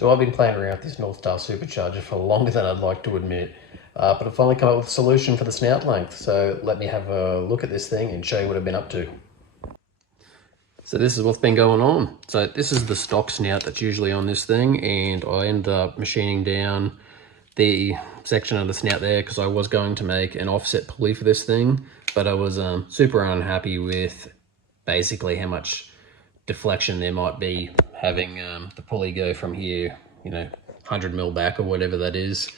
So I've been playing around with this NorthStar Supercharger for longer than I'd like to admit, but I've finally come up with a solution for the snout length. So let me have a look at this thing and show you what I've been up to. So this is what's been going on. So this is the stock snout that's usually on this thing, and I ended up machining down the section of the snout there because I was going to make an offset pulley for this thing, but I was super unhappy with basically how much deflection there might be having the pulley go from here, 100 mil back or whatever that is.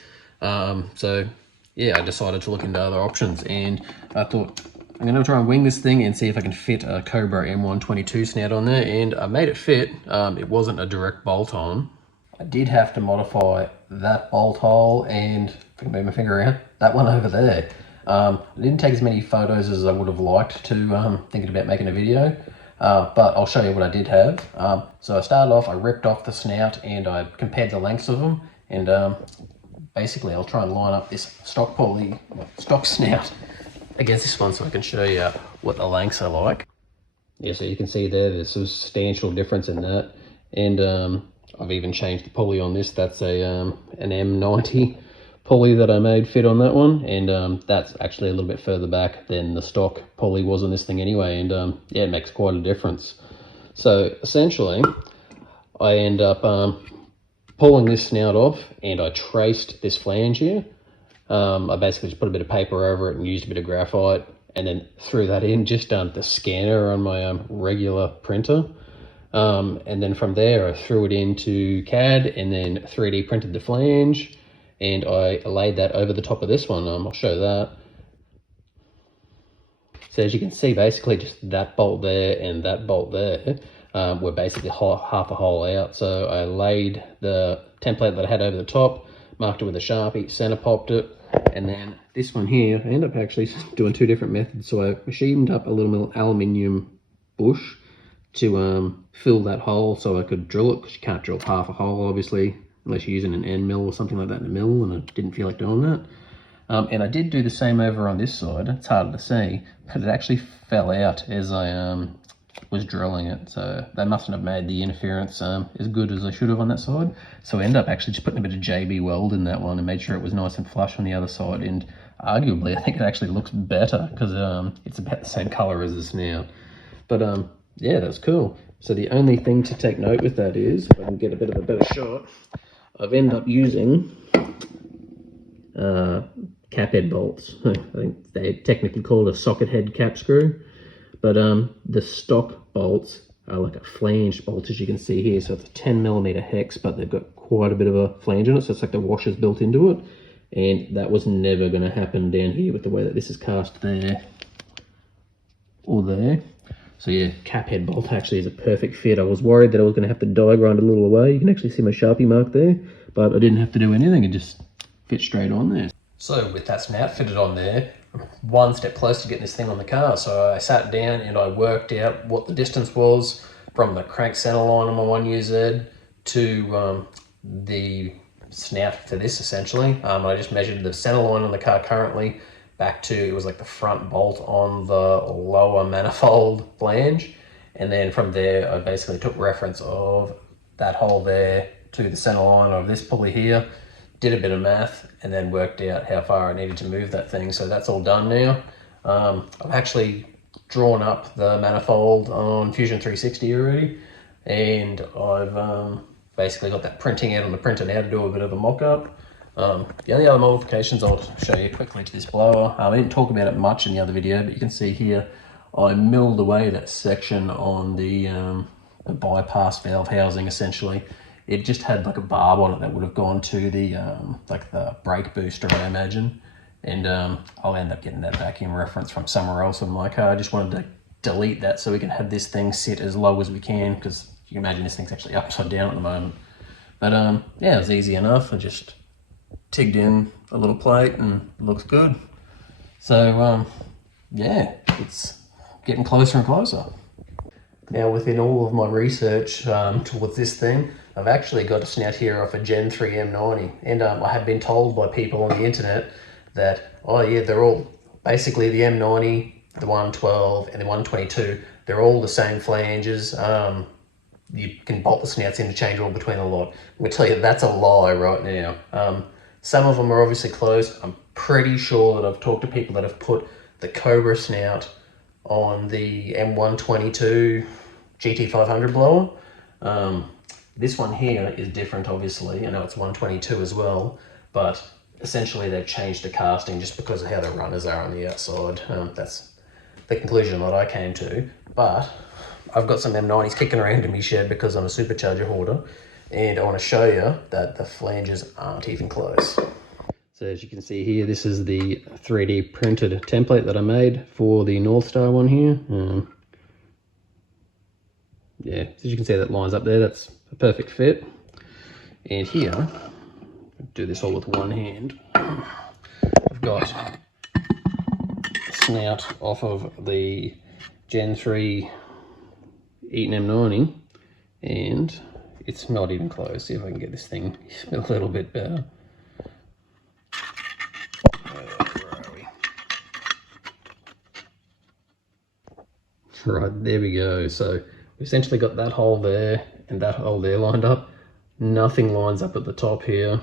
So yeah, I decided to look into other options, and I thought I'm going to try and wing this thing and see if I can fit a Cobra M122 snout on there, and I made it fit. It wasn't a direct bolt on. I did have to modify that bolt hole, and if I can move my finger around, that one over there. I didn't take as many photos as I would have liked to, thinking about making a video, but I'll show you what I did have. So I started off, I ripped off the snout and I compared the lengths of them, and basically I'll try and line up this stock pulley, stock snout against this one so I can show you what the lengths are like. Yeah, so you can see there's a substantial difference in that, and I've even changed the pulley on this. That's an M90 pulley that I made fit on that one, and that's actually a little bit further back than the stock pulley was on this thing anyway, and yeah, it makes quite a difference. So essentially I end up pulling this snout off, and I traced this flange here. I basically just put a bit of paper over it and used a bit of graphite, and then threw that in just the scanner on my regular printer. And then from there I threw it into CAD and then 3D printed the flange, and I laid that over the top of this one. I'll show that. So as you can see, basically just that bolt there and that bolt there were basically half a hole out. So I laid the template that I had over the top, marked it with a Sharpie, center popped it, and then this one here, I ended up actually doing two different methods. So I machined up a little aluminium bush to fill that hole so I could drill it, because you can't drill half a hole obviously unless you're using an end mill or something like that in a mill, and I didn't feel like doing that. And I did do the same over on this side. It's harder to see, but it actually fell out as I was drilling it, so they mustn't have made the interference as good as I should have on that side. So I ended up actually just putting a bit of JB weld in that one and made sure it was nice and flush on the other side, and arguably I think it actually looks better because it's about the same color as the snout. But yeah, that's cool. So the only thing to take note with that is, if I can get a bit of a better shot, I've ended up using cap head bolts. I think they technically call it a socket head cap screw, but the stock bolts are like a flanged bolt, as you can see here. So it's a 10mm hex, but they've got quite a bit of a flange in it, so it's like the washers built into it, and that was never going to happen down here with the way that this is cast there or there. So yeah, cap head bolt actually is a perfect fit. I was worried that I was going to have to die grind a little away. You can actually see my Sharpie mark there, but I didn't have to do anything. It just fit straight on there. So with that snout fitted on there, one step closer to getting this thing on the car. So I sat down and I worked out what the distance was from the crank center line on my 1UZ to the snout for this essentially. I just measured the center line on the car currently back to, it was like the front bolt on the lower manifold flange, and then from there I basically took reference of that hole there to the center line of this pulley here, did a bit of math, and then worked out how far I needed to move that thing. So that's all done now. I've actually drawn up the manifold on Fusion 360 already, and I've basically got that printing out on the printer now to do a bit of a mock-up. The only other modifications I'll show you quickly to this blower, I didn't talk about it much in the other video, but you can see here I milled away that section on the bypass valve housing essentially. It just had like a barb on it that would have gone to the like the brake booster, I imagine, and I'll end up getting that back in reference from somewhere else on my car. I just wanted to delete that so we can have this thing sit as low as we can, because you can imagine this thing's actually upside down at the moment. But yeah, it was easy enough. I just tigged in a little plate and it looks good. So yeah, it's getting closer and closer. Now within all of my research towards this thing, I've actually got a snout here off a Gen 3 M90, and I have been told by people on the internet that, oh yeah, they're all basically the M90, the 112 and the 122, they're all the same flanges. you can bolt the snouts interchangeable between a lot. I'm going to tell you that's a lie right now. Some of them are obviously closed. I'm pretty sure that I've talked to people that have put the Cobra snout on the M122 GT500 blower. This one here is different, obviously. I know it's 122 as well, but essentially they've changed the casting just because of how the runners are on the outside. That's the conclusion that I came to. But I've got some M90s kicking around in my shed because I'm a Supercharger hoarder, and I want to show you that the flanges aren't even close. So as you can see here, this is the 3D printed template that I made for the NorthStar one here. Yeah, as you can see, that lines up there. That's a perfect fit. And here, do this all with one hand. I've got a snout off of the Gen 3 Eaton M90, and it's not even close. See if I can get this thing a little bit better. Right, there we go. So we essentially got that hole there and that hole there lined up. Nothing lines up at the top here.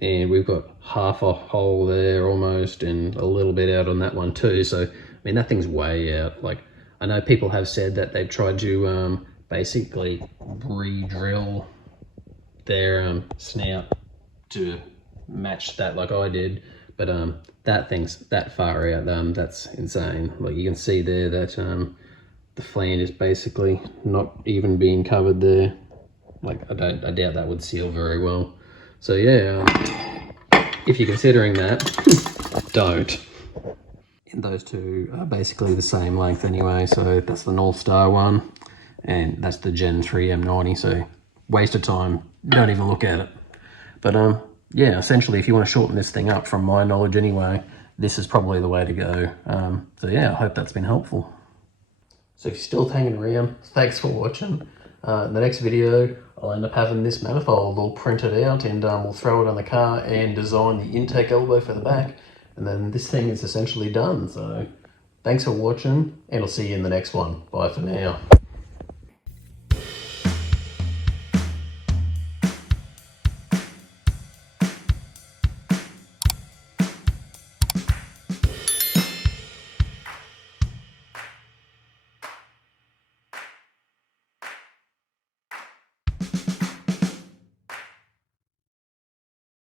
And we've got half a hole there almost, and a little bit out on that one too. So, I mean, that thing's way out. Like, I know people have said that they've tried to basically re-drill their snout to match that like I did. But that thing's that far out, that's insane. Like, you can see there that the flange is basically not even being covered there. Like, I doubt that would seal very well. So yeah, if you're considering that, don't. And those two are basically the same length anyway. So that's the NorthStar one, and that's the Gen 3 M90. So waste of time. Don't even look at it. But yeah, essentially, if you want to shorten this thing up, from my knowledge anyway, this is probably the way to go. So yeah, I hope that's been helpful. So if you're still hanging around, thanks for watching. In the next video, I'll end up having this manifold all printed out, and we'll throw it on the car and design the intake elbow for the back. And then this thing is essentially done. So thanks for watching, and I'll see you in the next one. Bye for now.